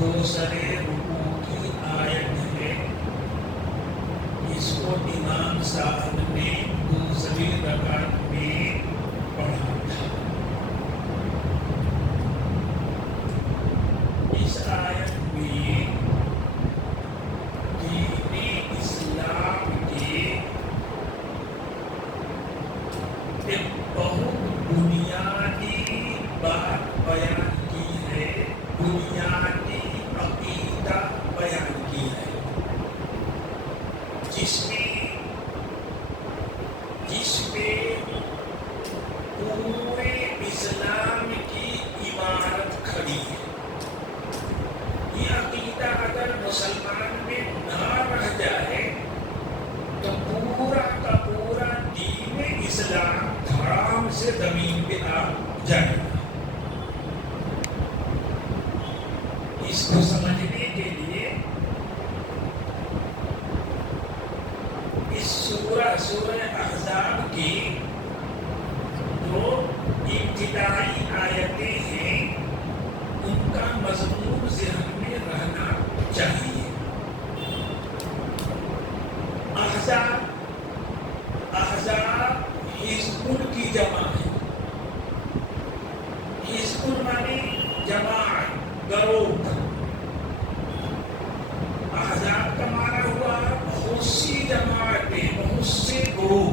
دوسرے رکوع کی آیت ہے، اس کو امام صاحب نے دوسری رکعت میں پڑھا تھا۔ اس آیت میں دین اسلام کے ایک بہت بنیادی بات بیان کی ہے، بنیادی عقیدہ بیان کی ہے، جس پہ پورے اسلام کی عمارت کھڑی ہے۔ یہ عقیدہ اگر مسلمان میں نہ رہ جائے تو پورا کا پورا دین اسلام دھڑام سے زمین پہ آ جائے گا۔ اس کو سمجھنے کے لیے اس سورہ احزاب کی جو ابتدائی آیتیں ہیں ان کا مضمون ذہن میں رہنا چاہیے۔ احزاب حزب کی جمع ہے، حزب معنی جماعت، گروہ۔ احزاب کا معنی ہوا بہت سی جماعتیں، بہت سے گروہ۔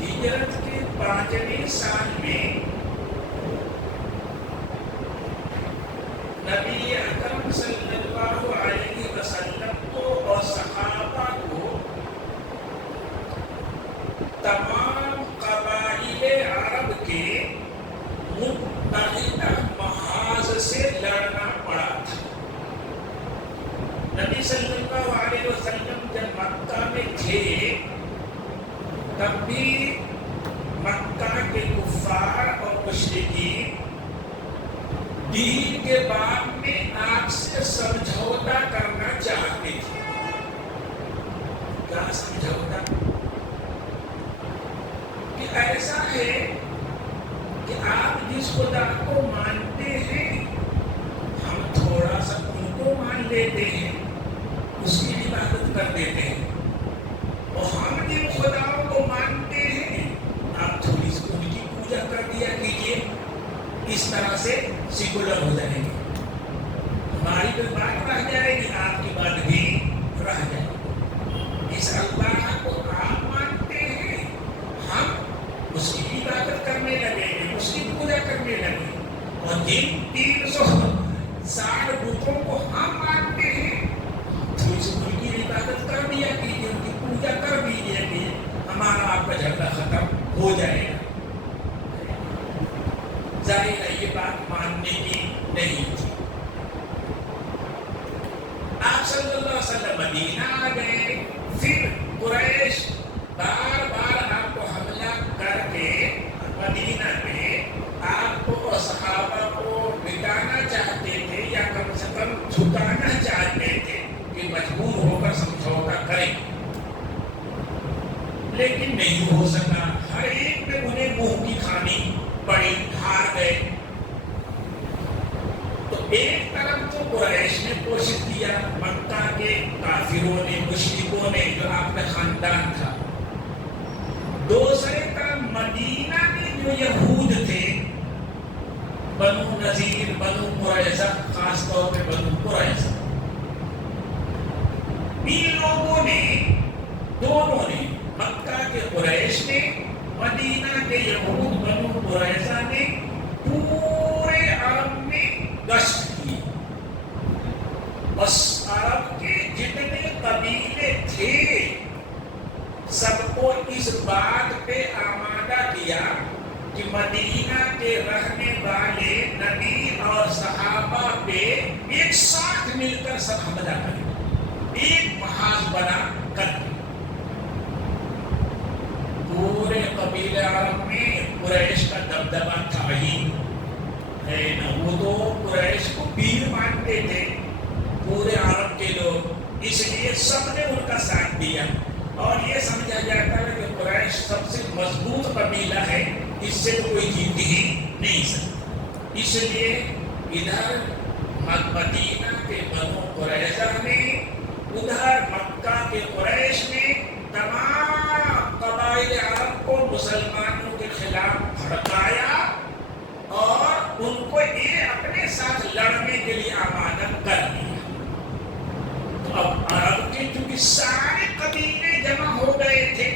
ہجرت کے 5ویں سال میں نبی اکرم صلی اللہ علیہ وسلم کو اور صحابہ کو تمام قبائل عرب کے متحدہ محاذ سے لڑنا پڑا تھا۔ نبی صلی اللہ علیہ وسلم جب مکہ میں تھے تب بھی مکہ کے کفار اور مشرکین دین کے باب میں آپ سے سمجھوتا کرنا چاہتے تھے۔ کیا سمجھوتا؟ کہ ایسا ہے کہ آپ جس خدا کو مانتے ہیں ہم تھوڑا سا ان کو مان لیتے ہیں، اس کی عبادت کر دیتے ہیں، اور ہم جن خداؤں کو مانتے ہیں آپ تھوڑی سی ان کی پوجا کر دیا کیجیے، اس طرح سے سیکولر ہو جائیں گے، ہماری کوئی بات رہ جائے گی، آپ کی بات بھی رہ جائے گی۔ اس اللہ کو آپ مانتے ہیں، ہم اس کی عبادت کرنے لگے گے، اس کی پوجا کرنے لگے، اور جن 360 بتوں کو ہم مانتے ہیں تھوڑی سی ان کی عبادت کر دیا کیجیے، ان کی پوجا کر دیجیے کہ ہمارا آپ کا جھگڑا ختم ہو جائے گا۔ ظاہر ہے یہ بات ماننے کی نہیں تھی۔ آپ صلی اللہ علیہ وسلم مدینہ آ گئے، پھر قریش بار بار آپ کو حملہ کر کے مدینہ میں آپ کو اور صحابہ کو مٹانا چاہتے تھے، یا کم سے کم جھکانا چاہتے تھے کہ مجبور ہو کر سمجھوتا کریں، لیکن نہیں ہو سکا۔ ہر ایک میں انہیں منہ کی کھانی پڑی، ہار گئے۔ تو ایک طرف تو قریش نے کوشش کیا، مکہ کے کافروں نے، مشرکوں نے، جو آپ کا خاندان تھا، دوسرے طرف مدینہ میں جو یہود تھے، بنو نذیر، بنو قریظہ، خاص طور پہ بنو قریظہ، ان لوگوں نے، دونوں نے، مکہ کے قریش نے، مدینہ کے یہود بنو قریظہ نے پورے عرب میں گشت کی۔ بس عرب کے جتنے قبیلے تھے سب کو اس بات پہ آمادہ کیا کہ مدینہ کے رہنے والے نبی اور صحابہ پہ ایک ساتھ مل کر سب حملہ کریں، ایک محاذ بنا کر۔ پورے قبیلے عرب میں قریش کا دبدبہ تھا ہی ہے نا، وہ تو قریش کو پیر مانتے تھے پورے عرب کے لوگ، اس لیے سب نے ان کا ساتھ دیا، اور یہ سمجھا جاتا ہے کہ قریش سب سے مضبوط قبیلہ ہے، اس سے تو کوئی جیت ہی نہیں سکتا۔ اس لیے ادھر مدینہ کے بنو قریظہ نے، ادھر مکہ کے قریش نے تمام قبائل عرب کو مسلمانوں کے خلاف بھڑکایا اور ان کو یہ اپنے ساتھ لڑنے کے لیے آمادہ کر دیا۔ تو اب عرب کے چونکہ سارے قبیلے جمع ہو گئے تھے،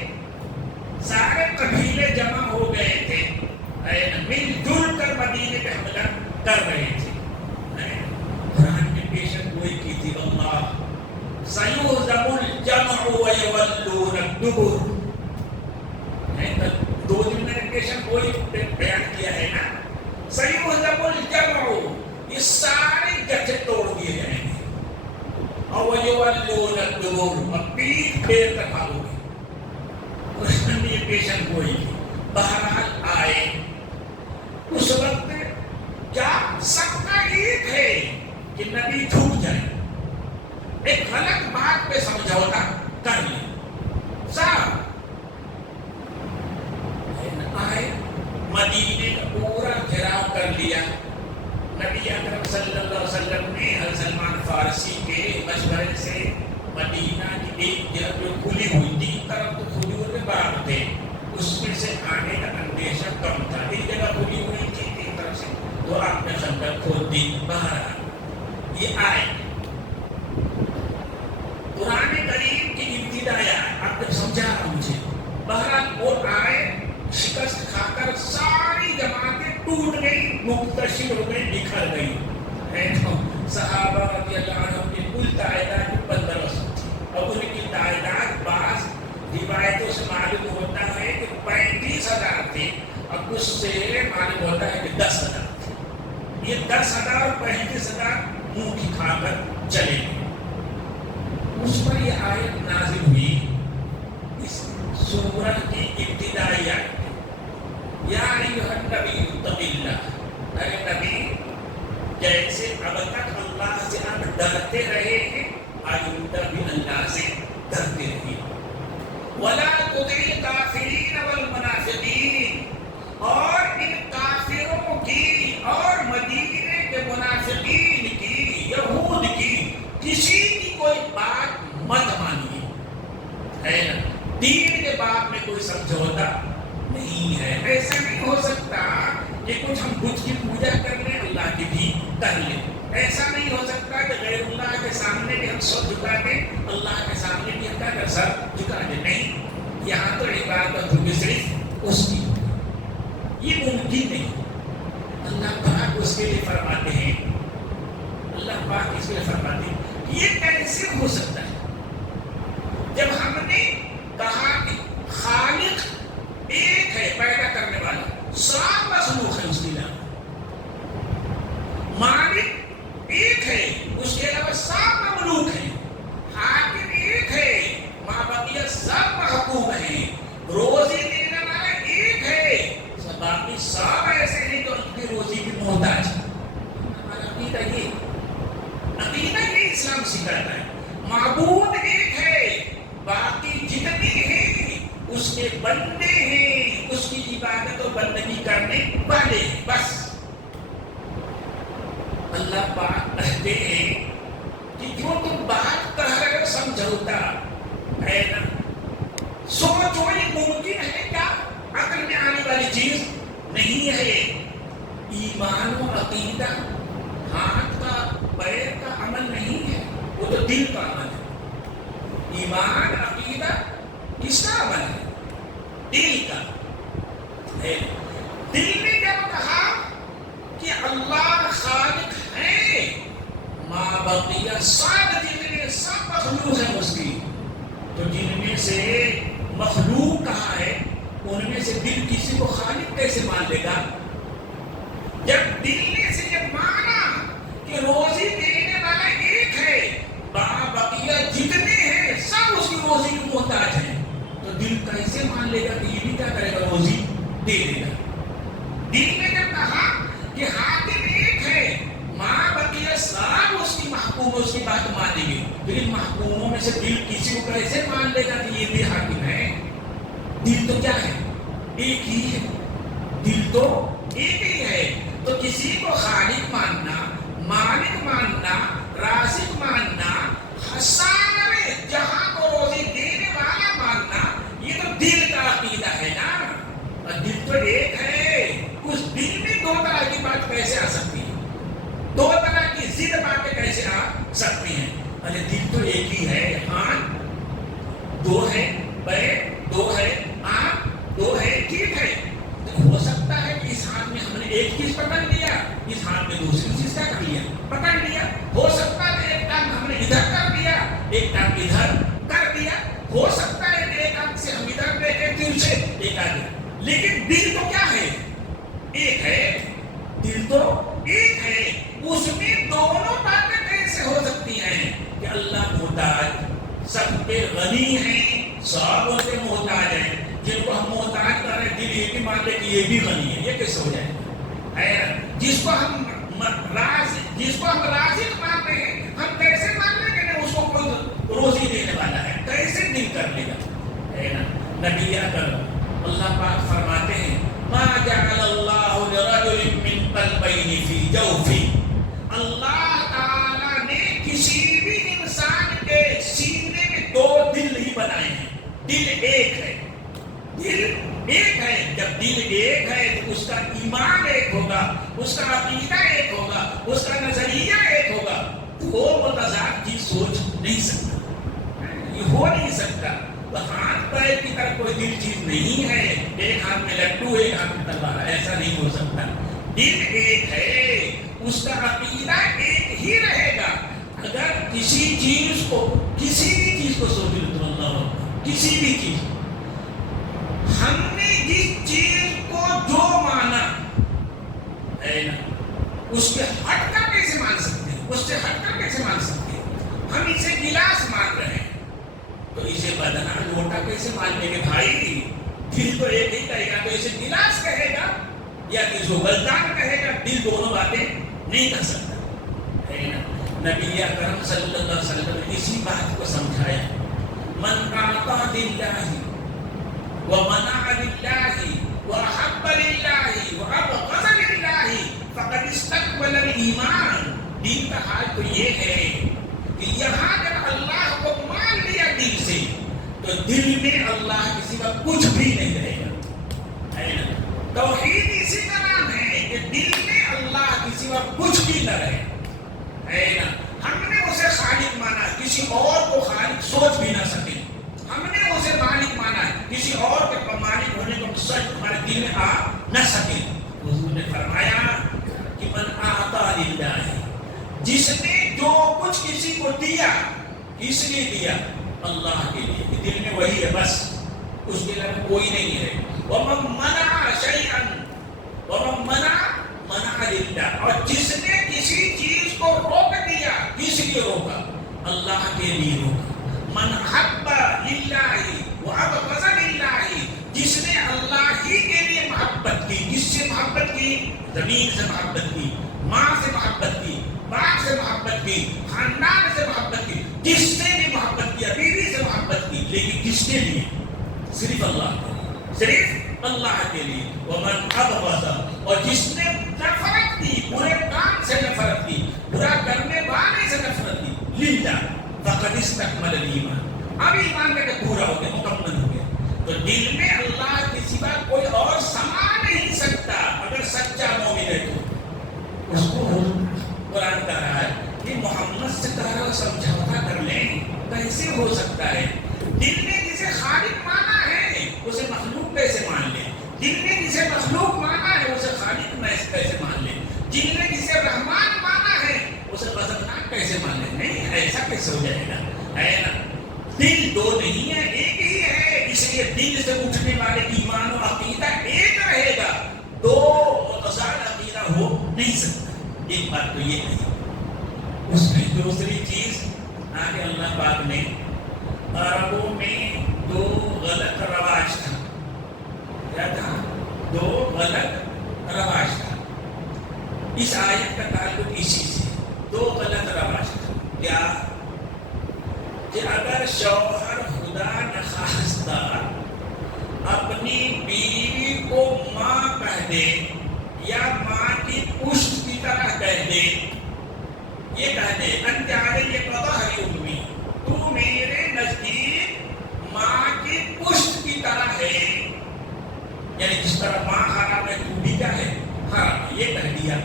سارے قبیلے جمع ہو گئے تھے، مل جل کر مدینے پہ حملہ کر رہے تھے۔ قرآن نے پیشن گوئی کی تھی، اللہ سَيُهْزَمُ الْجَمْعُ وَيُوَلُّونَ الدُّبُرَ۔ دو دن میں نے پیشن گوئی بیان کیا ہے نا، سَيُهْزَمُ الْجَمْعُ، یہ سارے جتھے توڑ دیے جائیں گے، اور وَيُوَلُّونَ الدُّبُرَ، اور پیٹھ پھیر کر بھاگو گے۔ قرآن نے یہ پیشن گوئی کی۔ بہرحال آئے اس وقت کیا سب کا ایک ہے کہ نبی جھوٹ جائے، ایک غلط بات پہ سمجھوتا کر لے، صاحب آئے مدینے کا پورا گھیراؤ کر لیا۔ نبی اکرم صلی اللہ علیہ وسلم نے حضرت سلمان فارسی کے مشورے سے مدینہ کی ایک جگہ جو کھلی ہوئی، تین طرف تو کھجور کے باغ تھے، اس میں سے آنے کا اندیشہ کم تھا، ایک جگہ کھلی ہوئی تھی تین طرف سے، تو آپ نے خندق کھود دی، باہر یہ آئے۔ قرآن کریم کی ابتدایات آپ نے سمجھا مجھے، بہرحال وہ آئے، شکست کھا کر ساری جماعتیں ٹوٹ گئی، منتشر ہو گئی، بکھر گئی۔ صحابہ رضی اللہ عنہم کی کل تعداد 1500 تھی، اور ان کی تعداد بعض روایتوں سے معلوم ہوتا ہے کہ 35,000 تھی، اور کچھ سے معلوم ہوتا ہے کہ 10,000 تھی۔ یہ 10,000 اور 35,000 منہ کی کھا کر چلے گئے۔ اس پر یہ آیت نازل ہوئی، اس سورہ کی ابتدائی آیت، یا ایھا النبی اتق اللہ، اے نبی جیسے اب تک اللہ سے آپ ڈرتے رہے ہیں، آئندہ بھی اللہ سے ڈرتے رہیے۔ وَلَا تُطِعِ الْكَافِرِينَ وَالْمُنَافِقِينَ، اور ان کافروں کی اور مدینے کے منافقین کی، یہود کی کسی کی کوئی بات مت مانیے، ہے نا؟ دین کے بات میں کوئی سمجھوتا نہیں ہے۔ ایسا نہیں ہو سکتا کہ کچھ ہم بت کی پوجا کر لیں، اللہ کی بھی کر لیں۔ ایسا نہیں ہو سکتا کہ غیر اللہ کے سامنے بھی ہم سر جھکا دیں، اللہ کے سامنے بھی ہم کیا سر جھکا دیں، نہیں۔ یہاں تو عبادت ہوگی صرف اس کی، یہ ممکن نہیں۔ اللہ پاک اس کے لیے فرماتے ہیں، اللہ پاک اس کے لیے فرماتے ہیں، یہ کیسے ہو سکتا ہے جب ہم نے کہا کہ خالق ایک ہے، پیدا کرنے والا، سب مخلوق ہے اس کے علاوہ، مالک ایک ہے، اس کے علاوہ سب مملوک ہیں، حاکم ایک ہے، مابقیہ سب محکوم ہیں، روزی دینے والا ایک ہے، باقی سب ایسے ہیں جو ان کی روزی کی محتاج ہے۔ ہمارا عقیدہ یہ اسلام سکھاتا ہے، معبود ایک ہے، باقی جتنے ہیں اس کے بندے ہیں، اس کی عبادت و بندگی کرنے والے ہیں، بس۔ اللہ پاک کہتے ہیں کہ جو تم بات کہہ رہے ہو سمجھوتا ہے نا، سوچو یہ ممکن ہے کیا؟ عقل میں آنے والی چیز نہیں ہے۔ ایمان و عقیدہ ہاتھ کا پیر کا عمل نہیں ہے، وہ تو دل کا عمل ہے۔ ایمان عقیدہ کس کا عمل ہے؟ دل کا ہے۔ دل نے جب کہا کہ اللہ خالق ہے، ماں بقیہ سب جتنے سب مخلوق ہیں اس کی، تو جن میں سے مخلوق کہا ہے ان میں سے دل کسی کو خالق کیسے مان لے گا؟ جب دل نے سے جب مانا کہ روزی دینے والا ایک ہے، بقیہ جتنے ہیں سب اس کی روزی کی محتاج ہیں، تو دل کیسے مان لے گا کہ یہ بھی کیا کرے گا؟ روزی دے دے گا۔ دل نے جب کہا کہ حاکم ایک ہے، ماں بقیہ سب اس کی محکوم اس کی بات مانیں گے، لیکن محکوموں میں سے دل کسی کو کیسے مان لے گا کہ یہ بھی حاکم ہے؟ دل تو کیا ہے؟ ایک ہی ہے، دل تو ایک ہی ہے، تو کسی کو خالق ماننا مالک ماننا، رازق ماننا، حسان جہاں کو روزی دینے والا ماننا، یہ تو دل کا عقیدہ ہے نا. اور دل تو ایک ہے، اس دل میں دو طرح کی بات کیسے آ سکتی ہے؟ دو طرح کی ضد باتیں کیسے آ سکتی ہیں؟ ارے دل تو ایک ہی ہے. ہاں دو ہے، پیر دو ہے، آنکھ دو ہے، ٹھیک ہے. ہو سکتا ہے کہ اس ہاتھ میں ہم نے ایک چیز پکڑ لیا، اس ہاتھ میں دوسری چیز کا کر لیا، پکڑ لیا. ہو سکتا ہے ایک ٹانگ ہم نے ادھر کر دیا، ایک ٹانگ ادھر کر دیا. ہو سکتا ہے کہ ایک آنکھ سے ہم ادھر دیکھیں، دل سے ایک آگے. لیکن دل تو کیا ہے؟ ایک ہے. دل تو ایک ہے. اس میں دونوں باتیں کیسے ہو سکتی ہیں کہ اللہ محتاج، سب کے غنی ہیں، سب سے محتاج ہیں. جن کو ہم محتاج کر رہے ہیں دل یہ بھی مان لے کہ یہ بھی غنی ہے. یہ کیسے ہو جائے گا؟ جس کو ہم رازق مان رہے ہیں، ہم کیسے مان لیں کہ اس کو کوئی روزی دینے والا ہے؟ کیسے دل کر لے گا؟ نبی اکرم اللہ پاک فرماتے ہیں ما جعل اللہ لرجل من قلبین فی جوفہ. اللہ تعالیٰ نے کسی بھی انسان کے سینے میں دو دل نہیں بنائے ہیں. دل ایک ہے. دل ایک ہے. جب دل ایک ہے تو اس کا ایمان ایک ہوگا، اس کا عقیدہ ایک ہوگا، اس کا نظریہ ایک ہوگا. وہ متضاد کی سوچ نہیں سکتا، یہ ہو نہیں سکتا. تو ہاتھ پیر کی طرح کوئی دل چیز نہیں ہے. ایک ہاتھ میں لڈو، ایک ہاتھ میں تلوار، ایسا نہیں ہو سکتا. دل ایک ہے، اس کا عقیدہ ایک ہی رہے گا. اگر کسی چیز کو سوچ لو تو اللہ، کسی بھی چیز، ہم نے جس چیز کو جو مانا ہے نا، اس کے ہٹ کر کیسے مان سکتے ہیں؟ اس سے ہٹ کر کیسے مان سکتے ہیں؟ ہم اسے گلاس مان رہے ہیں تو اسے بدنا لوٹا کیسے مان لیں گے بھائی؟ دل تو ایک ہی کہے گا تو اسے گلاس کہے گا یا کسی کو گلدان کہے گا. دل دونوں باتیں نہیں کر سکتا ہے نا. نبی اکرم صلی اللہ علیہ وسلم نے اسی بات کو سمجھایا. من اعطى لله ومنع لله واحب لله وابغض لله فقد استقبل الايمان. دین کا حال تو یہ ہے کہ یہاں جب اللہ کو مان لیا دل سے تو دل میں اللہ کے سوا کچھ بھی نہیں رہے گا، ہے نا. توحید اسی کا نام ہے کہ دل میں اللہ کے سوا کچھ بھی نہ رہے، ہے نا. ہم نے اسے خالق مانا، کسی اور کو خالق سوچ بھی نہ سکے. ہم نے اسے مالک مانا، کسی اور کے مالک ہونے کو سچ ہمارے دل میں آ نہ سکے. حضور نے فرمایا کہ من اعطى للہ، جس نے جو کچھ کسی کو دیا، کس لیے دیا؟ اللہ کے لیے. دل میں وہی ہے بس، اس کے علاوہ کوئی نہیں ہے. ومن منع شیئا ومن منع للہ، اور جس نے کسی چیز کو روک دیا، کس لیے روکا؟ اللہ کے لیے روکا. من حب للہ وابغض للہ، جس نے اللہ ہی کے لیے محبت کی. جس سے محبت کی؟ زمین سے محبت کی، ماں سے محبت کی، باپ سے محبت کی، خاندان سے محبت کی. جس نے بھی محبت کیا، بیوی سے محبت کی، لیکن کس کے لیے؟ صرف اللہ کے لیے، صرف اللہ کے لیے. ومن ابغض، اور جس نے نفرت کی، برے کام سے نفرت کی، برا کرنے والے سے نفرت کی، للہ فقد استکمل الایمان، اب ایمان کا پورا ہو گیا، مکمل ہو گیا. تو دل میں اللہ کے سوا کوئی اور سما نہیں سکتا. اگر سچا مومن ہے تو اس کو قرآن کہہ رہا ہے کہ محمد سے تعالیٰ سمجھوتا کر لیں. کیسے ہو سکتا ہے؟ دل نے جسے خالق مانا ہے اسے مخلوق کیسے مان لے؟ دل نے جسے مخلوق مانا ہے اسے خالق کیسے مان لے؟ دل نے جسے رحمان مانا ہے اسے غضبناک کیسے مان لے؟ نہیں، ایسا کیسے ہو جائے گا؟ ہے نا. دل دو نہیں ہے، ایک ہی ہے. اس لیے دل سے اٹھنے والے ایمان و عقیدہ ایک رہے گا. دو متضاد عقیدہ ہو نہیں سکتا. ایک بات تو یہ نہیں. اس میں دوسری چیز آگے اللہ پاک نے عربوں میں دو غلط رواج تھا. کیا تھا؟ دو غلط رواج تھا. اس آیت کا تعلق اسی سے. دو غلط رواج تھا. کیا؟ کہ اگر شوہر خدا نخواستہ اپنی بیوی کو ماں کہہ دے یا ماں کی پشت کی طرح کہہ دے ہے انت علی کظہر امی، تو میرے نزدیک ماں کی پشت کی طرح ہے، یعنی جس طرح ماں حرام ہے تو بھی کیا ہے حرام، یہ کہہ دیا۔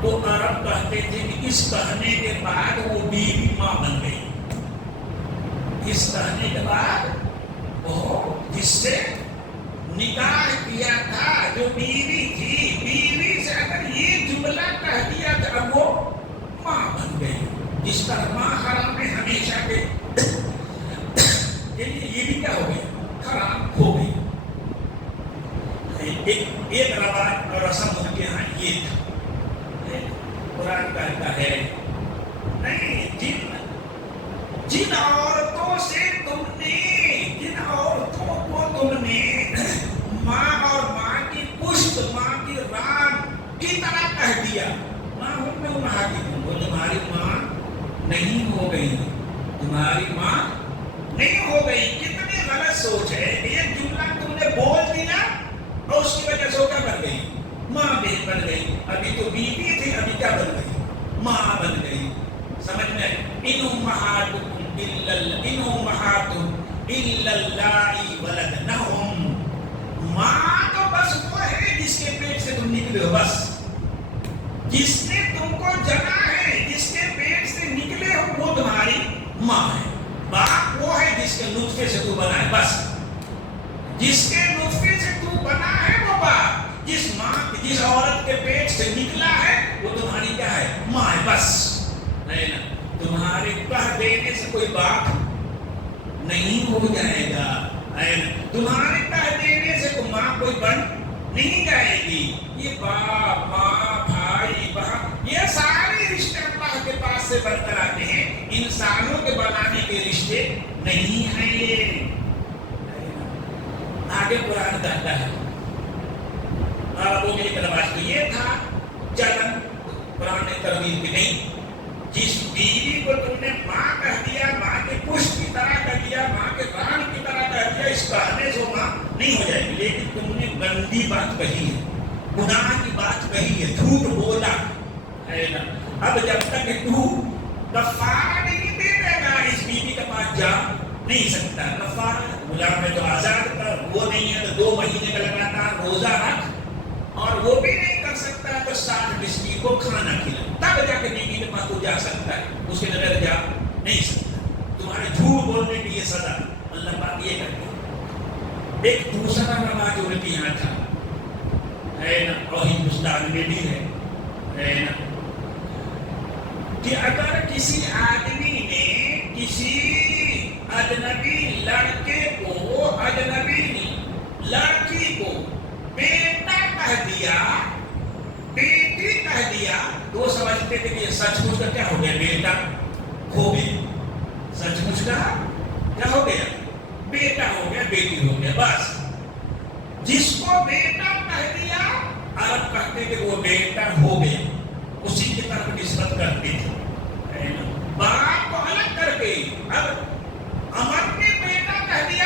تو عرب کہتے تھے کہ اس کہنے کے بعد وہ بیوی ماں بن گئی، اس کہنے کے بعد وہ جس سے نکاح کیا تھا جو بیوی تھی، بیوی سے اگر یہ جملہ کہہ دیا تو اب وہ ماں بن گئی، جس طرح ماں حرام ہے ہمیشہ کے لیے یہ بھی کیا ہو گئی حرام ہو گئی۔ ایک رواج اور رسم ان کے یہاں یہ تھا، قرآن کہتا ہے نہیں جن عورتوں سے تم نے، جن عورتوں کو تم نے ماں اور ماں کی پشت، ماں کی ران کی طرح کہہ دیا، ماں وہ تمہاری ماں نہیں ہو گئی، تمہاری ماں نہیں ہو گئی۔ کتنی غلط سوچ ہے، ایک جملہ تم نے بول دیا اور اس کی وجہ سے کیا بن گئی ماں بن گئی، ابھی تو بیوی تھی ابھی کیا بن گئی ماں بن گئی۔ سمجھ میں ان امہاتکم الا اللائی ولدنہم، ماں تو بس وہ ہے جس کے پیٹ سے تم نکلے ہو، بس جس نے تم کو جنا ہے، جس کے پیٹ سے نکلے ہو وہ تمہاری ماں ہے۔ باپ وہ ہے جس کے نطفے سے تو بنا ہے، بس جس کے نطفے سے تو بنا ہے وہ باپ، جس عورت کے پیٹ سے نکلا ہے وہ تمہاری کیا ہے ماں ہے، بس ہے نا۔ تمہارے کہہ دینے سے کوئی باپ نہیں ہو جائے گا، ہے نا، تمہارے کہہ دینے سے کوئی ماں کوئی بن نہیں جائے گی۔ یہ باپ ماں بھائی بہن یہ سارے رشتے اللہ کے پاس سے برقرار آتے ہیں، انسانوں کے بنانے کے رشتے نہیں ہیں یہ۔ آگے قرآن کہتا ہے عربوں میں ایک رواج تو یہ تھا چلن، قرآن نے ترغیب کی نہیں، جس بیوی کو تم نے ماں کہہ دیا، ماں کے پشت کی طرح کہہ دیا، ماں کے ران کی طرح کہہ دیا، اس کہنے سے ماں نہیں ہو جائے گی، لیکن تم نے گندی بات کہی ہے، گناہ کی بات کہی ہے، جھوٹ بولا ہے نا۔ اب جب تک تو کفارہ نہیں دے دے گا اس بیوی کے پاس جا نہیں سکتا، کفارہ غلام ہے تو آزاد کر، وہ نہیں ہے تو 2 مہینے کا لگاتار روزہ رکھ، اور وہ بھی نہیں کر سکتا تو 60 مسکین کو کھانا کھلا، تب جا کے بیوی کے پاس تو جا سکتا ہے، اس کے بغیر جا نہیں سکتا۔ تمہارے جھوٹ بولنے کی یہ سزا اللہ پاک یہ کہتے ہیں۔ ایک دوسرا رواج ان کے یہاں تھا ہے نا، اور ہندوستان میں بھی ہے نا، کہ اگر کسی آدمی نے کسی اجنبی لڑکے کو، اجنبی لڑکی کو بیٹا کہہ دیا، بیٹی کہہ دیا، تو وہ سمجھتے تھے کہ یہ سچ مچ کا کیا ہو گیا بیٹا ہو گیا، سچ مچ کا کیا ہو گیا بیٹا ہو گیا، بیٹی ہو گیا، بس جس کو بیٹا کہہ دیا عرب کہتے کہ وہ بیٹا ہو گیا، اسی کی طرف نسبت کرتے تھے، باپ کو الگ کر کے۔ اب عمر نے بیٹا کہہ دیا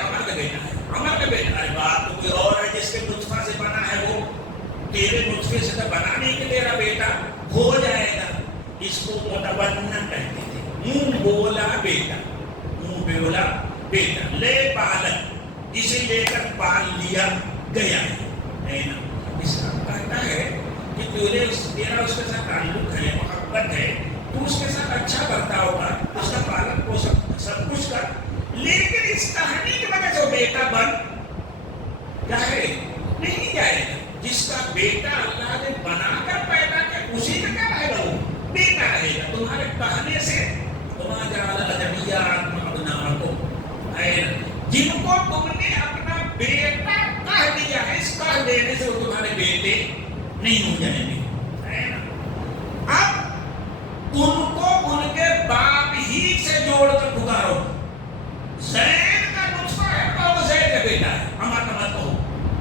عمر کا بیٹا ہے، عمر کا بیٹا ہے، باپ تو کوئی اور ہے جس کے نطفہ سے بنا ہے، وہ تیرے نطفے سے تو بنا نہیں کہ تیرا بیٹا ہو جائے گا۔ اس کو متبنہ کہتے تھے، منہ بولا بیٹا، منہ بولا بیٹا، لے پالک، اسے لے کر پال لیا گیا ہے نا۔ اسلام کہتا ہے کہ تیرا اس کے ساتھ تعلق ہے، محبت ہے، تو اس کے ساتھ اچھا برتاؤ کر، اس کا پالن پوشن سب کچھ کر، لیکن اس کہانی کی وجہ سے وہ بیٹا بن جائے نہیں جائے گا۔ جس کا بیٹا اللہ نے بنا کر پیدا کیا اسی کا کیا رہے گا، وہ بیٹا رہے گا۔ تمہارے کہنے سے تمہارا جعل ادعیاءکم ابناءکم، جن کو تم نے اپنا بیٹا کہہ دیا ہے، اس کہہ دینے سے وہ تمہارے بیٹے نہیں ہو جائیں گے، ہے نا۔ اب ان کو ان کے باپ ہی سے جوڑ کر پکارو، زید کا نطفہ ہے تو وہ زید کا بیٹا ہے، ہمارا مت کہو،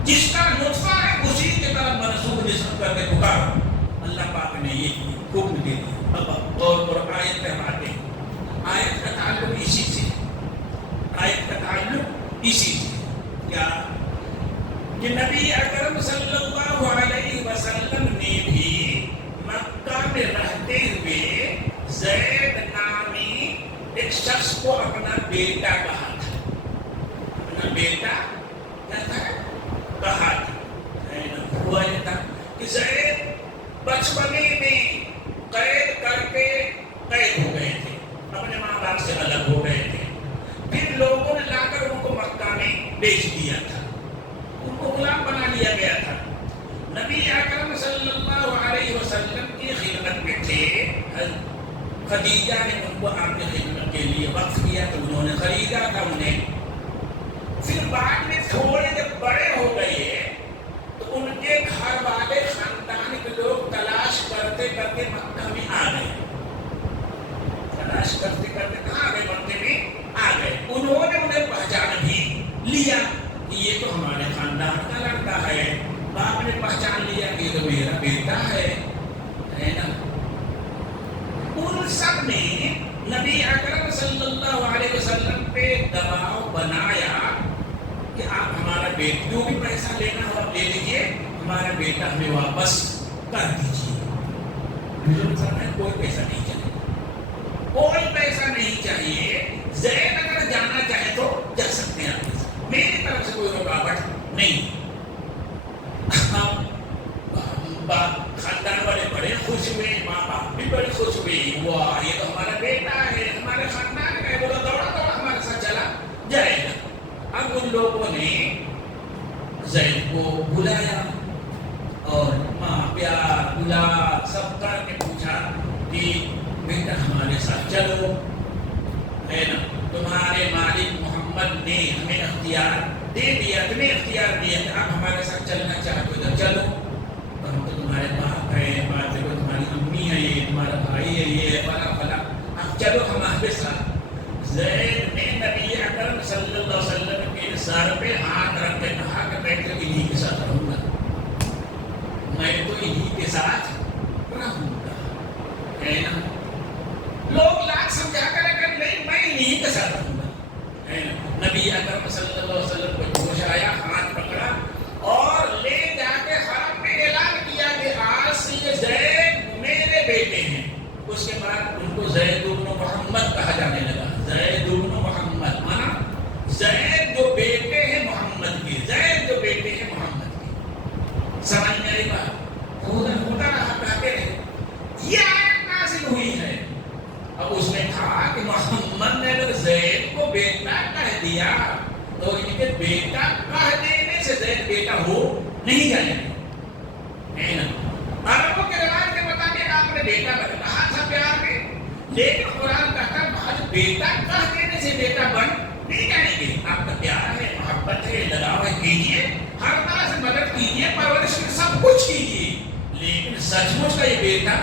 جس کا نطفہ ہے اسی کی طرف منسوب نسبت کر کے پکارو۔ اللہ پاک نے یہ حکم دے دیا۔ اب اور آیت پہ ہم آتے ہیں، آیت کا تعلق اسی سے، آیت کا تعلق اسی سے کیا کہ نبی اکرم صلی اللہ علیہ وسلم نے بھی مکہ میں شخص کو اپنا بیٹا کہا تھا، اپنا بیٹا کیا تھا کہا تھا، ہوا یہ تھا کہ زید بچپنے میں قید کر کے قید ہو گئے تھے، اپنے ماں باپ سے الگ ہو گئے تھے، پھر لوگوں نے لا کر ان کو مکہ میں بیچ دیا تھا، ان کو غلام بنا لیا گیا تھا۔ نبی اکرم صلی اللہ علیہ وسلم کی خدمت میں تھے، خدیجہ نے ان کو آپ کی خدمت کے لیے وقف کیا تو انہوں نے خریدا تھا انہیں، پھر بعد میں تھوڑے جب بڑے ہو گئے تو ان کے گھر والے خاندان کے لوگ تلاش کرتے کرتے مکہ میں آ گئے، تلاش کرتے کرتے کہاں آ گئے؟ مکے میں آ گئے۔ انہوں نے انہیں پہچان بھی لیا کہ یہ تو ہمارے خاندان کا لڑکا ہے، باپ نے پہچان لیا کہ یہ تو میرا بیٹا ہے نا۔ ان سب نے نبی اکرم صلی اللہ علیہ وسلم پہ دباؤ بنایا کہ آپ ہمارا بیٹا جو بھی پیسہ لینا ہو آپ لے لیجیے، ہمارا بیٹا ہمیں واپس کر دیجیے۔ کوئی پیسہ نہیں چاہیے، کوئی پیسہ نہیں چاہیے، زید اگر جانا چاہے تو جا سکتے ہیں آپ کے ساتھ، میری طرف سے کوئی رکاوٹ نہیں۔ خاندان والے بڑے خوش ہوئے، ماں باپ بھی بڑے خوش ہوئے، واہ یہ تو ہمارا بیٹا ہے، ہمارے خاندان کا ہے، بولا دوڑا دوڑا ہمارے ساتھ چلا جائے گا۔ اب ان لوگوں نے زید کو بلایا اور ماں پیار گلاب سب کر کے پوچھا کہ بیٹا ہمارے ساتھ چلو، ہے نا، تمہارے مالک محمد نے ہمیں اختیار دے دیا، تمہیں اختیار دیا کہ آپ ہمارے ساتھ چلنا چاہتے ہو چلو، اور ہم تو تمہارے باپ ہے، تمہاری امی ہے، یہ تمہارا بھائی ہے، یہ فلاں فلاں، اب چلو ہمارے ساتھ۔ زید نے نبی اکرم صلی اللہ علیہ وسلم کے سر پہ ہاتھ رکھ کے کہا کہ میں تو انہی کے ساتھ رہوں گا، میں تو انہی کے ساتھ رہوں گا، ہے نا۔ لوگ لاکھ سمجھا کر اگر نہیں میں انہی کے ساتھ رہوں گا، ہے نا۔ نبی اکرم صلی اللہ علیہ وسلم کو جوش آیا، ہاتھ پکڑا اور لے جا کے حرم میں اعلان کیا کہ آج سے یہ زید میرے بیٹے ہیں۔ اس کے بعد ان کو زید بن محمد کہا جانے لگا، زید بن محمد، مانا زید جو بیٹے ہیں محمد کے، زید جو بیٹے ہیں محمد کے۔ سمجھ میں آئی بات؟ ہوتا رہا کہتے رہے۔ یہ آیت نازل ہوئی ہے، اب اس نے کہا کہ محمد نے اگر زید کو بیٹا کہہ دیا تو ان کے بیٹا کہہ دینے سے زید بیٹا ہو نہیں جائے گا، ہے نا۔ عربوں کے رواج کے مطابق آپ نے بیٹا کہا تھا پیار میں، لیکن قرآن کہتا ہے محض بیٹا کہہ دینے سے بیٹا بن نہیں جائیں گے۔ آپ کا پیار ہے، محبت ہے، لگاؤ ہے، کیجیے، ہر طرح سے مدد کیجیے، پرورش میں سب کچھ کیجیے، لیکن سچ مچ کا یہ بیٹا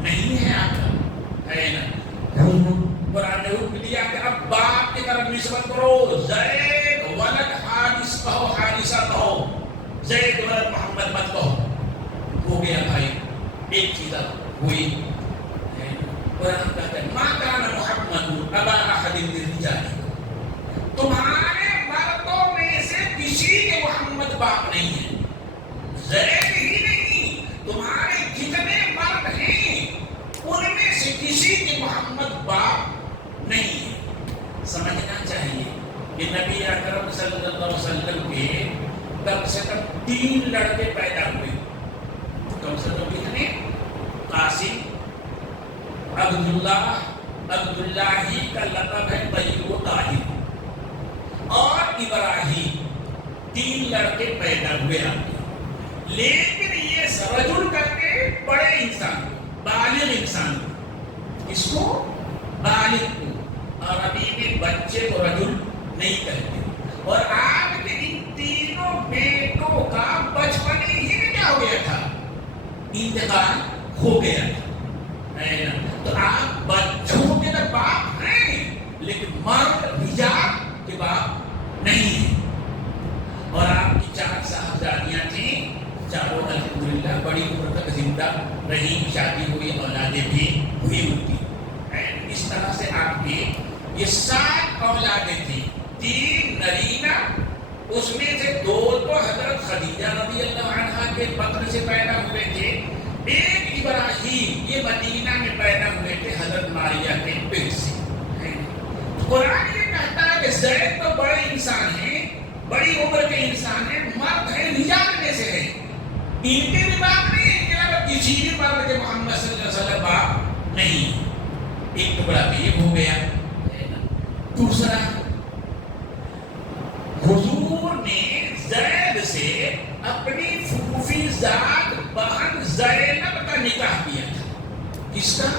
نہیں ہے آپ کا، ہے نا۔ قرآن نے حکم دیا کہ اب باپ کی طرف نسبت کرو، زید ولد حارث کہو، حارثہ کہو، زید ولد محمد مت کہو۔ ہو گیا بھائی، ایک چیز ہوئی۔ قرآن کہتا ہے ما کان محمد ابا احد من رجالکم، تمہارے مردوں میں سے کسی کے محمد باپ نہیں ہے، زید ہی نہیں، تمہارے جتنے مرد ہیں ان میں سے کسی کے محمد باپ نہیں ہے۔ سمجھنا چاہیے کہ نبی اکرم صلی اللہ علیہ وسلم کے کم سے کم 3 لڑکے پیدا ہوئے، کم سے کم کتنے؟ قاسم، عبداللہ ہی کا لقب ہے طیب و طاہر، اور ابراہیم، 3 لڑکے پیدا ہوئے آپ کے۔ لیکن یہ رجل کر کے بڑے انسان کو، بالغ انسان کو، اس کو بالغ کو، عربی میں بچے کو رجل نہیں کہتے۔ اور آپ کے ان تینوں بیٹوں کا بچپن ہی میں کیا ہو گیا تھا؟ انتقال ہو گیا تھا، ہے نا۔ تو آپ بچوں کے تو باپ ہیں لیکن مرد رجال کے باپ نہیں ہیں۔ اور آپ کی 4 صاحبزادیاں تھیں، چاروں الحمدللہ بڑی عمر تک زندہ رہی، شادی ہوئی، اولادیں بھی ہوئی ان کی۔ اس طرح سے آپ کی یہ 7 اولادیں تھیں، 3 نرینہ، اس میں سے 2 تو حضرت خدیجہ رضی اللہ عنہا کے بطن سے پیدا ہوئے تھے، ابراہیم یہ مدینہ میں پیدا ہوئے تھے حضرت ماریہ کے پیٹ سے۔ کسی بھی مرد کے محمد صلی اللہ علیہ وسلم باپ نہیں. ایک ٹکڑا تو یہ ہو گیا. دوسرا حضور نے زید سے اپنی پھوپھی زاد بہن زینب کا نکاح کیا تھا. کس کا؟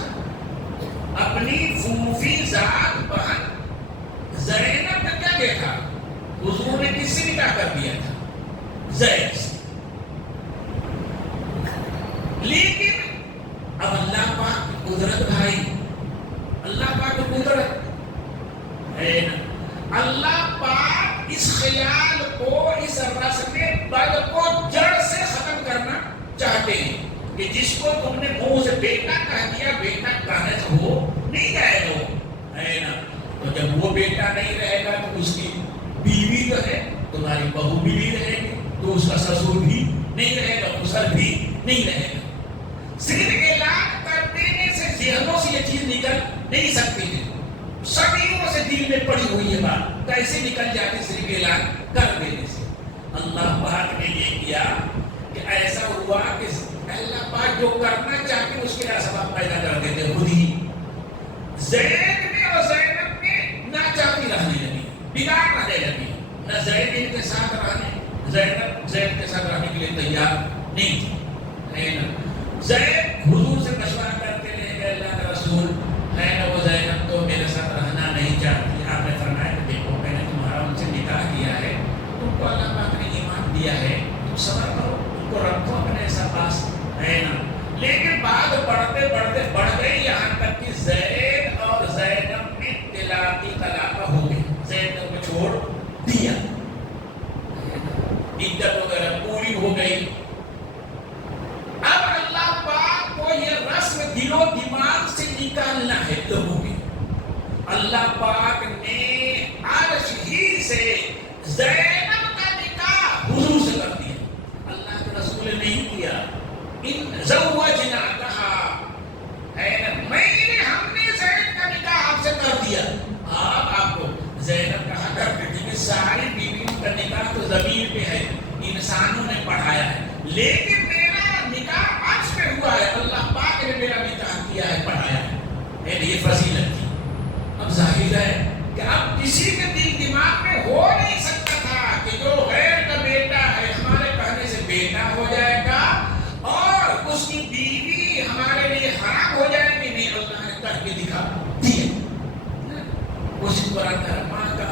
اپنی پھوپھی زاد بہن زینب کا کیا کیا تھا؟ حضور نے کس سے نکاح کر دیا تھا؟ زید سے. لیکن اب اللہ پاک کی قدرت بھائی، اللہ پاک کی قدرت ہے نا. اللہ پاک اس خیال کو، اس رسم بد کو جڑ سے ختم کرنا چاہتے ہیں کہ جس کو تم نے منہ سے بیٹا کہہ دیا، بیٹا کہنے سے ہو نہیں جائے گا، ہے نا. تو جب وہ بیٹا نہیں رہے گا تو اس کی بیوی جو ہے تمہاری بہو بھی نہیں رہے گی، تو اس کا سسر بھی نہیں رہے گا، خسر بھی نہیں رہے گا. صرف اعلان کر دینے سے ذہنوں سے یہ چیز نکل نہیں سکتی ہے. صدیوں سے دل میں پڑی ہوئی ہے بات، کیسے نکل جاتی صرف اعلان کر دینے سے. اللہ پاک نے یہ کیا کہ ایسا ہوا کہ اللہ پاک جو کرنا چاہتے اس کے لیے سبب پیدا کر دیتے خود ہی. زید میں اور زینب میں ناچاہتی رہنے لگی، بگاڑ رہنے لگی. نہ زید ان کے ساتھ رہنے، زینب زید کے ساتھ رہنے کے لیے تیار نہیں تھی، ہے نا. زید حضور سے مشورہ کرتے رہے کہ اللہ کا رسول ہے نا، وہ زینب تو میرے ساتھ رہنا نہیں چاہتی. آپ نے فرمایا کہ دیکھو میں نے تمہارا ان سے نکاح کیا ہے، تم کو اللہ پاک نے ایمان دیا ہے، تم صبر کرو، ان کو رکھو اپنے ایسا پاس، ہے نا. لیکن بات بڑھتے بڑھتے بڑھ گئی یہاں تک کہ زید اور زینب میں طلاق ہو گئی. زینب کو چھوڑ دیا، عدت وغیرہ پوری ہو گئی. اب اللہ پاک کو یہ رسم دل و دماغ سے نکالنا ہے لوگوں کے. اللہ پاک نے عرش ہی سے زینب کا نکاح حضور سے کر دیا. اللہ کے رسول نے نہیں کیا. ان زوجنا کہا ہے نا، ہم نے زینب کا نکاح آپ سے کر دیا. آپ کو زینب کہا کرتے تھے کہ ساری بیویوں کا نکاح تو زمین پہ ہے، انسانوں نے پڑھایا ہے، لیکن میرا نکاح عرش پہ ہوا ہے. اللہ پاک نے میرا نکاح کیا ہے، پڑھایا ہے. یہ فضیلت تھی. اب ظاہر ہے کہ اب کسی کے دل دماغ میں ہو نہیں سکتا تھا کہ جو غیر کا بیٹا ہے ہمارے کہنے سے بیٹا ہو جائے گا اور اس کی بیوی ہمارے لیے حرام ہو جائے گی. نہیں، اللہ نے کر کے دکھا دیا. کوشش قرآن کا ماں کا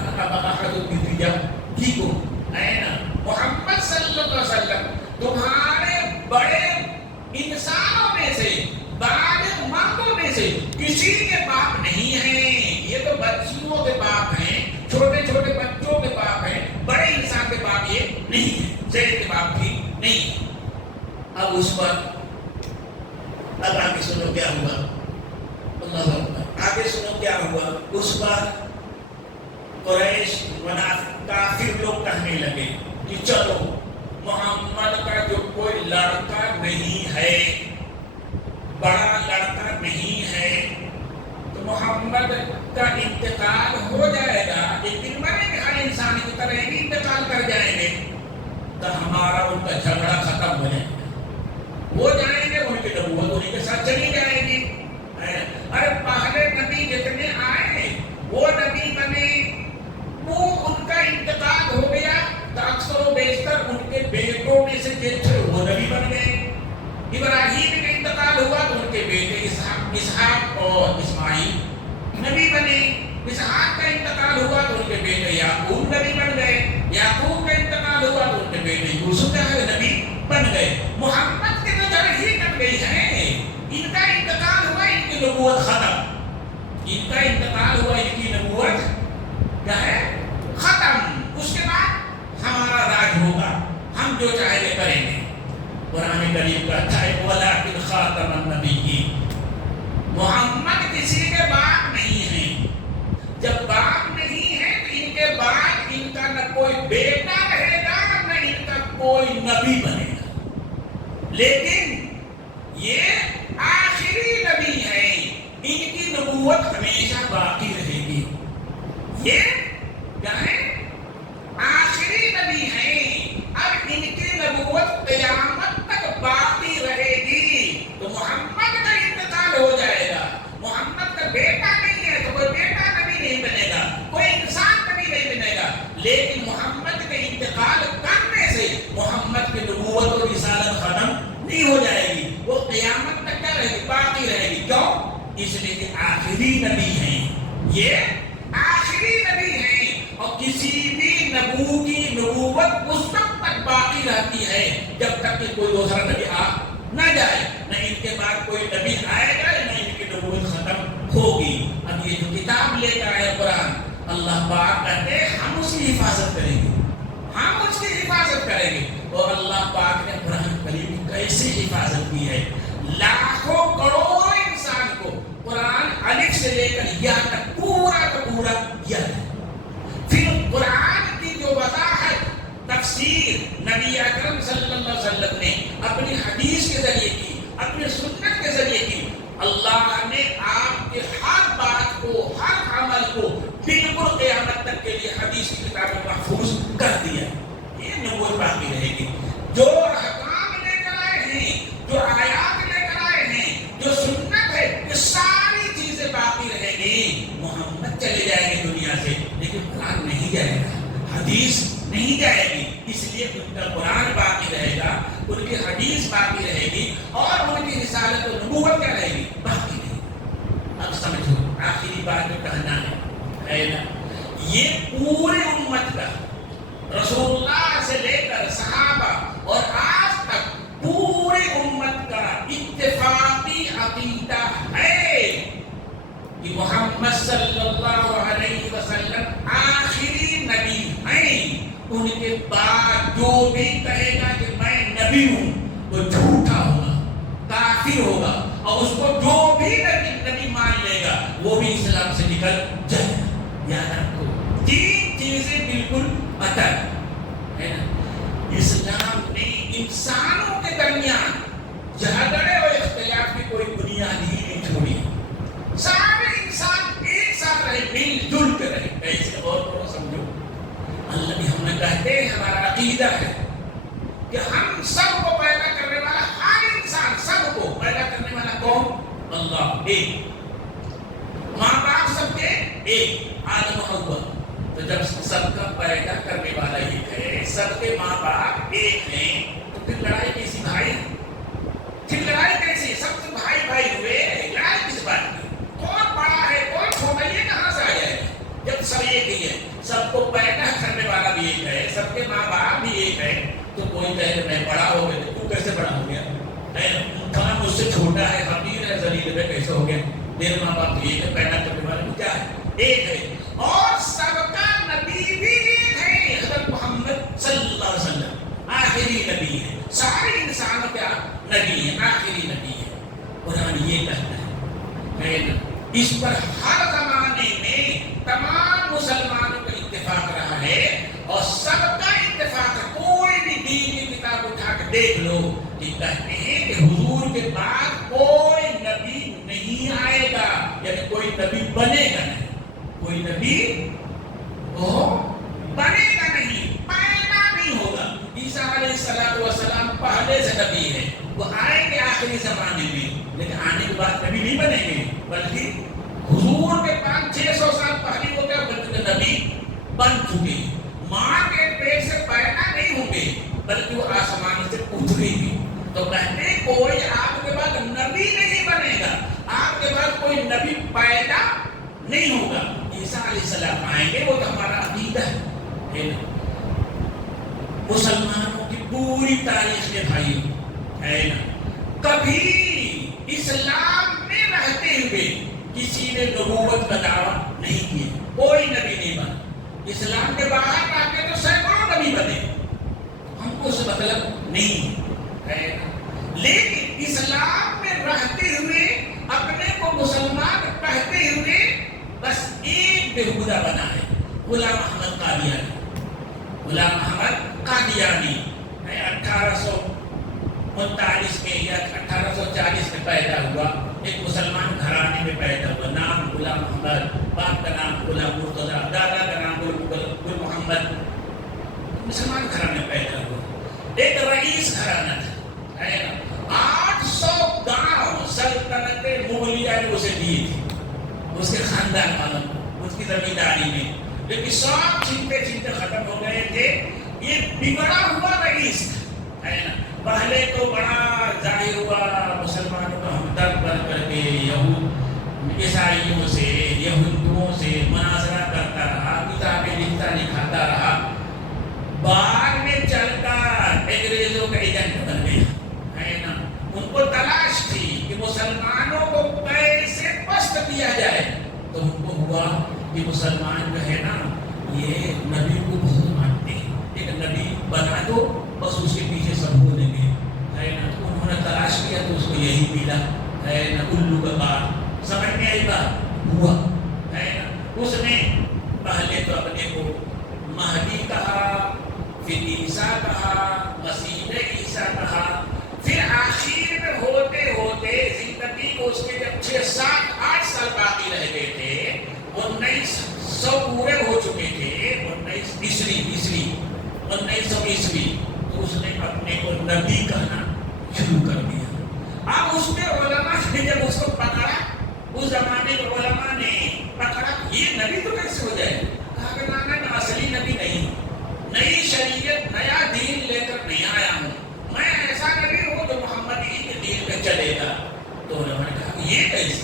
محمد صلی اللہ علیہ وسلم تمہارے بڑے انسانوں میں سے، بالغ مردوں میں سے کسی کے باپ نہیں ہیں. یہ تو بچیوں کے باپ ہیں، چھوٹے چھوٹے بچوں کے باپ ہیں، بڑے انسان کے باپ یہ نہیں ہے، زید کے باپ بھی نہیں ہے. اب اس پر اب آگے سنو کیا ہوا. اللہ اکبر. آگے سنو کیا ہوا. اس پر قریش کافر لوگ کہنے لگے کہ چلو محمد کا جو کوئی لڑکا نہیں ہے، بڑا لڑکا نہیں ہے، تو محمد کا انتقال ہو جائے گا، ایک دن مریں گے، ہر انسان کی طرح بھی انتقال کر جائیں گے، تو ہمارا ان کا جھگڑا ختم ہو جائے گا. وہ جائیں گے، ان کی نبوت انہیں کے ساتھ چلی جائے گی. ارے پہلے نبی جتنے آئے وہ نبی بنے، وہ ان کا انتقال ہو گیا تو اکثر و بیشتر ان کے بیٹوں میں سے جو تھے وہ نبی بن گئے. ابراہیم کا انتقال ہوا تو ان کے بیٹے اسحاق اور اسماعیل نبی بنے. اسحاق کا انتقال ہوا تو ان کے بیٹے یعقوب نبی بن گئے. یعقوب کا انتقال ہوا تو ان کے بیٹے یوسف نبی بن گئے. محمد کے تو جڑ ہی کٹ گئی ہے. ان کا انتقال ہوا، ان کی نبوت ختم. ان کا انتقال ہوا، ان کی نبوت کیا ہے؟ ختم. اس کے بعد ہمارا راج ہوگا، ہم جو چاہیں گے کریں گے. قرآن کریم کہتا ہے وَلَٰكِنْ خَاتَمَ النَّبِيِّينَ. محمد کسی کے باپ نہیں ہیں. جب باپ نہیں ہے تو ان کے بعد ان کا نہ کوئی بیٹا رہے گا نہ ان کا کوئی نبی بنے گا. لیکن یہ آخری نبی ہے، ان کی نبوت ہمیشہ باقی رہے گی. یہ کیا ہے؟ آخری نبی ہے. اب ان کی نبوت قیامت تک باقی رہے گی. گی، وہ قیامت تک کیا رہے گی؟ باقی رہے گی. کیوں؟ اس لیے کہ آخری نبی ہیں، یہ آخری نبی ہیں، اور کسی بھی نبو کی نبوت اس وقت تک باقی رہتی ہے جب تک کہ کوئی دوسرا نبی آ نہ جائے. نہ ان کے بعد کوئی نبی آئے گا، نہ ان کی نبوت ختم ہوگی. اب یہ جو کتاب لے کر آئے قرآن، اللہ پاک کہتے ہیں ہم اس کی حفاظت کریں گے، ہم اس کی حفاظت کریں گے. اور اللہ پاک نے قرآن کریم کی کیسے حفاظت کی ہے؟ لاکھوں کروڑوں انسان کو قرآن الف سے لے کر یا تک پورا کا پورا یاد ہے. پھر قرآن کی جو وضاحت تفسیر نبی اکرم صلی اللہ علیہ وسلم نے اپنی حدیث کے ذریعے کی، اپنی سنت کے ذریعے کی. اللہ نے آپ کے ہر بات کو، ہر عمل کو بالکل قیامت تک کے لیے حدیث کی کتاب میں محفوظ کر دیا. یہ نبوت باقی رہے گی. جو احکام لے کر آئے ہیں، جو آیات لے کر آئے ہیں، جو سنت ہے، یہ ساری چیزیں باقی رہے گی. محمد چلے جائیں گے دنیا سے، لیکن قرآن نہیں جائے گا، حدیث نہیں جائے گی. اس لیے ان کا قرآن باقی رہے گا، ان کی حدیث باقی رہے گی، اور ان کی رسالت و نبوت کیا رہے گی؟ باقی رہے گی. اب سمجھو آخری بات جو کہنا ہے نا، یہ پورے امت کا، رسول اللہ سے لے کر صحابہ اور آج تک پورے امت کا اتفاقی عقیدہ ہے کہ محمد صلی اللہ علیہ وسلم آخری نبی ہیں. ان کے بعد جو بھی کہے گا کہ میں نبی ہوں وہ جھوٹا ہوگا، کافر ہوگا، اور اس کو جو بھی نبی مان لے گا وہ بھی اسلام سے نکل جائے گا. یاد رکھو تین چیزیں بالکل اتر ہے نا. اسلام نے انسانوں کے درمیان جھگڑے اور اختلاف کی کوئی بنیاد ہی نہیں چھوڑی. سارے انسان ایک ساتھ رہے، مل جل کے رہے. ایسے اور سمجھو اللہ بھی ہم نے کہتے ہیں، ہمارا عقیدہ ہے کہ ہم سب کو پیدا کرنے والا، ہر انسان سب کو پیدا کرنے والا کون؟ اللہ ایک. ماں باپ سب کے ایک، آدم و حوا. تو جب سب کا پیدا کرنے والا ایک ہے، سب کے ماں باپ ایک ہیں، تو پھر لڑائی کیسی بھائی؟ پھر لڑائی کیسی؟ سب سے بھائی بھائی ہوئے، لڑائی کس بات کی؟ کون بڑا ہے کون چھوٹا، یہ کہاں سے آیا ہے جب سب ایک ہی ہے؟ سب کو پیدا کرنے والا بھی ایک ہے، سب کے ماں باپ بھی ایک ہے. تو کوئی کہے میں بڑا ہو گیا، تو کیسے بڑا ہو گیا؟ کہاں مجھ سے چھوٹا ہے، حقیر ہے، ذلیل ہے، کیسے ہو گیا؟ میرے ماں باپ تو ایک ہے، پیدا کرنے والا بھی کیا ہے؟ ایک ہے. اور سب کا نبی بھی ایک ہے، حضرت محمد صلی اللہ علیہ وسلم آخری نبی ہے. سارے انسانوں کا نبی ہے، آخری نبی ہے. قرآن یہ کہتا ہے نا. اس پر ہر زمانے میں تمام مسلمانوں کا اتفاق رہا ہے، اور سب کا اتفاق ہے. کوئی بھی دین کی کتاب اٹھا کے دیکھ لو کہ کہتے ہیں کہ حضور کے بعد کوئی نبی نہیں آئے گا، یعنی کوئی نبی بنے گا نہیں. کوئی نبی بنے گا نہیں، پیدا نہیں ہوگا. عیسیٰ علیہ السلام پہلے سے نبی ہے، وہ آئیں گے آخری زمانے میں، لیکن آنے کے بعد نبی نہیں بنیں گے، بلکہ حضور کے 500-600 سال پہلے وہ کیا بن چکے؟ نبی بن چکے. ماں کے پیٹ سے پیدا نہیں ہوں گے، بلکہ وہ آسمان سے اترے گی. تو کہتے ہیں کوئی آپ کے بعد نبی نہیں بنے گا، آپ کے بعد کوئی نبی پیدا نہیں ہوگا. عیسیٰ علیہ السلام آئیں گے، وہ تو ہمارا عقیدہ ہے. مسلمانوں کی پوری تاریخ میں بھائی ہے نا، کبھی اسلام میں رہتے ہوئے کسی نے نبوت کا دعویٰ نہیں کیا، کوئی نبی نہیں بنا. اسلام کے باہر آ کے تو سینکڑوں نبی بنے، ہم کو اس مطلب نہیں ہے. لیکن اسلام میں رہتے ہوئے اپنے کو مسلمان کہتے ہوئے بس ایک بےہودہ بنا ہے، غلام احمد قادیانی. غلام احمد قادیانی 1839 میں یا 1840 میں پیدا ہوا، ایک مسلمان گھرانے میں پیدا ہوا. نام غلام احمد، باپ کا نام غلام مرتضیٰ، دادا کا نام گل محمد. مسلمان گھرانے میں پیدا ہوا، ایک رئیس گھرانہ تھا ہے نا. 800 گاؤں سلطنت مغلیہ نے اسے دیے تھے، اس کے خاندان والوں کو، اس کی زمینداری میں. لیکن سب چھینتے چھینتے ختم ہو گئے تھے. یہ بگڑا ہوا رئیس ہے نا. پہلے تو بڑا ظاہر ہوا مسلمانوں کا ہمدرد بن کر کے یہود عیسائیوں سے یہودیوں سے مناظرہ کرتا رہا، کتابیں لکھتا رہا، بعد میں چل کر انگریزوں کا ایجنٹ بن گیا ہے نا۔ ان کو تلاش تھی کہ مسلمانوں کو کیسے پست کیا جائے، تو ان کو ہوا کہ مسلمان جو ہے نا یہ نبی کو بہت مانتے ہیں، ایک نبی بنا دو بس اس کے پیچھے سب ہو لیں گے ہے نا۔ تو انہوں نے تلاش کیا تو اس کو یہی ملا ہے نا، الو کا بات سمجھ میں آئی بات ہوا ہے نا۔ اس نے پہلے تو اپنے کو مہدی کہا، پھر عیسیٰ کہا، مسیح عیسیٰ کہا، پھر آخر میں ہوتے ہوتے زندگی کو اس کے جب 6-7-8 سال باقی رہ گئے تھے، 1900 پورے ہو چکے تھے، 1900 عیسوی، تو اس نے اپنے کو نبی کہنا شروع کر دیا۔ اب اس میں علماء نے جب اس کو پکڑا، اس زمانے کے علماء نے پکڑا یہ نبی تو کیسے ہو جائے، کہا کہ نا میں اصلی نبی نہیں ہوں، نئی شریعت نیا دین لے کر نہیں آیا ہوں، میں ایسا نبی ہوں جو محمد ہی کے دین پہ چلے گا۔ تو انہوں نے کہا کہ یہ کیسے،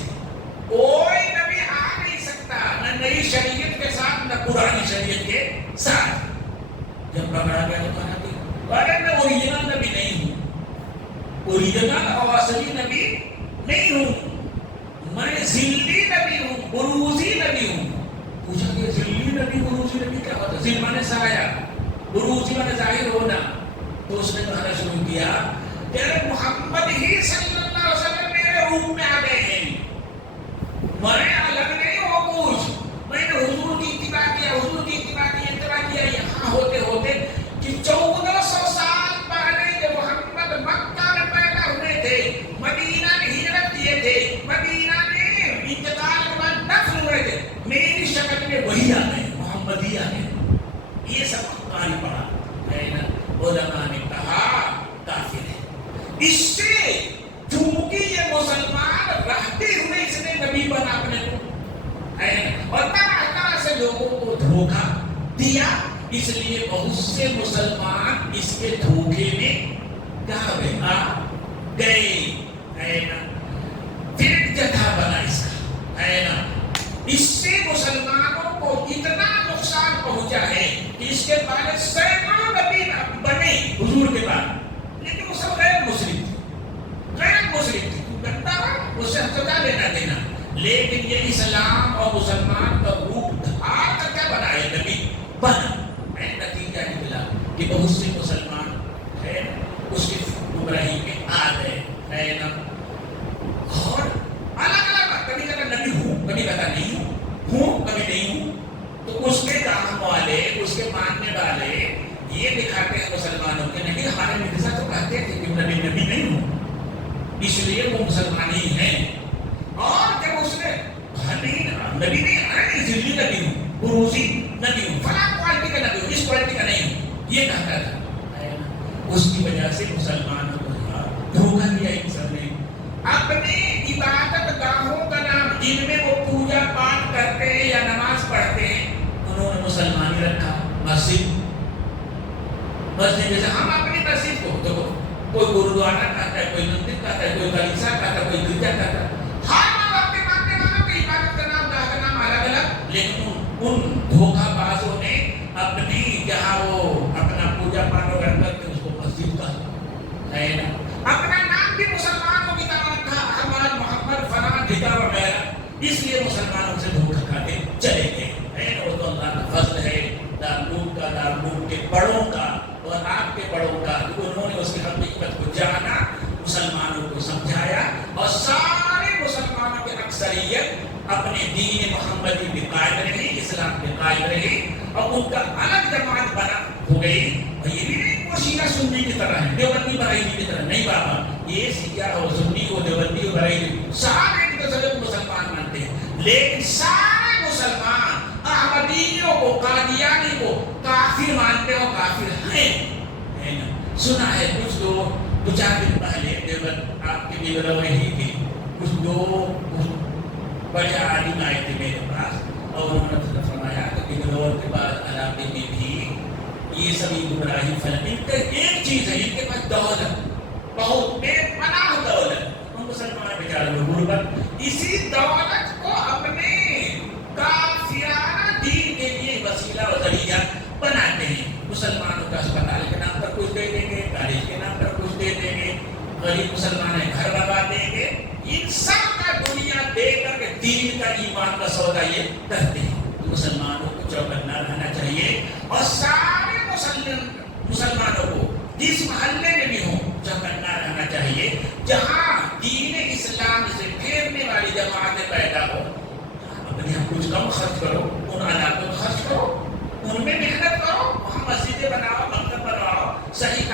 کوئی نبی آ نہیں سکتا نہ نئی شریعت کے ساتھ نہ پرانی شریعت کے ساتھ۔ جب پکڑا گیا تو کہا کہ ارے میں اوریجنل نبی نہیں ہوں، اوریجنل اور اصلی نبی نہیں ہوں، میں ذلی نبی ہوں، بروزی نبی ہوں۔ پوچھا کہ ذلی نبی بروزی نبی کیا ہوتا ہے؟ ذل مانے سایہ، بروزی مانے ظاہر ہونا۔ تو اس نے کہنا شروع کیا کہ محمد ہی صلی اللہ علیہ وسلم میرے روپ میں آ گئے ہیں، میں الگ نہیں ہوں کچھ، میں نے حضور کی اتباع کیا، حضور کی اتباع کیا یہاں ہوتے ہوتے کہ 1400 سال پہلے جب محمد مکہ میں پیدا ہوئے تھے، مدینہ میں ہجرت کیے تھے، مدینہ میں انتقال کے بعد دفن ہوئے تھے، میری شکل میں وہی آ گئے، محمدی آ گئے۔ یہ سب کہانی پڑھا ہے نا۔ علماء نے کہا کافر ہے، اس سے چونکہ یہ مسلمان رہتے ہوئے اس نے نبی بنا اپنے کو ہے نا، اور طرح طرح سے لوگوں کو دھوکہ دیا، اس لیے بہت سے مسلمان اس کے دھوکے میں آ گئے ہے نا۔ پھر ایک جتھا بنا اس کا ہے نا، اس سے مسلمانوں کو اتنا نقصان پہنچا ہے کہ اس کے بعد سینکڑوں نبی بنے حضور کے بعد، لیکن وہ سب غیر مسلم تھے، بنتا اس سے سزا لینا دینا، لیکن یہ اسلام اور مسلمان کا روپ دھار کر کیا بنا ہے، نبی بنا۔ نتیجہ نکلا کہ بہت سے مسلمان ہے اس کی گمراہی میں آ گئے ہے نا، اور الگ الگ کبھی کہتا نبی ہوں، کبھی کہتا نہیں ہوں، کبھی نہیں ہوں۔ تو اس کے کام والے، اس کے ماننے والے یہ دکھاتے ہیں مسلمانوں کے، نہیں ہمارے مرزا تو کہتے تھے کہ نبی نہیں ہوں، اس لیے وہ مسلمان ہی ہیں۔ اور جب اس نے نبی نہیں، ذلی نبی ہوں، بروزی نبی ہوں، فلاں کوالٹی کا نبی ہوں، اس کوالٹی کا نہیں ہوں، یہ کہتا تھا، اس کی وجہ سے مسلمانوں کو دھوکہ دیا ان سب نے۔ اپنے عبادت گاہوں کا نام جن میں وہ پوجا پاٹ کرتے ہیں یا نماز پڑھتے ہیں، انہوں نے مسلمانی رکھا، مسجد جیسے ہم اپنی مسجد کو دیکھو، کوئی گرودوارا کہتا ہے، کوئی مندر کہتا ہے، کوئی کلیسا کہتا ہے، کوئی گرجا کہتا ہے، ہر ماں اپنے ماننے والوں کی عبادت کا نام، گاہ کا نام الگ الگ، لیکن ان دھوکہ بازوں نے اپنی جہاں وہ اپنا پوجا پاٹ وغیرہ کرتے اس کو مسجد کہا ہے نا، اپنا نام بھی مسلمانوں کی طرح رکھا، احمد، محمد، فلاں ڈھکا وغیرہ، اس لیے مسلمانوں سے دھوکہ کھاتے چلے گئے ہے نا۔ وہ تو اللہ کا فضل ہے، دارالعلوم کے بڑوں کا اور آپ کے بڑوں کا، انہوں نے اس کی حقیقت کو جانا، مسلمانوں کو سمجھایا، اور سارے مسلمانوں کی اکثریت اپنے دین محمدی میں قائم رہی، اسلام میں قائم رہی، اور ان کا الگ جماعت بنا ہو گئی۔ یہ بھی نہیں وہ شیعہ سنی کی طرح ہے، دیوبندی بریلوی کی طرح نہیں بابا، یہ شیعہ اور سنی کو دیوبندی اور بریلوی سارے ایک دوسرے کو مسلمان مانتے ہیں، لیکن سارے مسلمان احمدیوں کو، قادیانی کو کافر مانتے ہو، کافر ہیں ہے نا۔ سنا ہے کچھ لوگ 2-4 دن پہلے دیوبند آپ کے بھی رہی تھی، کچھ لوگ بڑے عالم آئے تھے میرے پاس، اور انہوں نے فرمایا کہ بنگلور کے بعد علاقے میں بھی یہ سبھی گمراہی پھیل، ان کا ایک چیز ہے، ان کے پاس دولت بہت بے پناہ دولت، ان مسلمان بیچاروں میں غربت، اسی دولت کو اپنے کافرانہ دین کے لیے وسیلہ و ذریعہ بناتے ہیں. مسلمانوں کا اسپتال کے نام پر کچھ دے دیں گے، کالج کے نام پر کچھ دے دیں گے، غریب مسلمان گھر بنا دیں گے. انسان کا دنیا دے کر کے دین کا ایمان کا سودا یہ کرتے ہیں. مسلمانوں کو چوکنا رہنا چاہیے اور سارے مسلمانوں کو جس محلے میں بھی ہوں چوکنا رہنا چاہیے. جہاں دین اسلام سے پھیرنے والی جماعتیں پیدا ہو، اپنے یہاں کچھ کم خرچ کرو، ان علاقوں میں خرچ کرو، ان میں محنت کرو، وہاں مسجدیں بناؤ، مکتب بناؤ، صحیح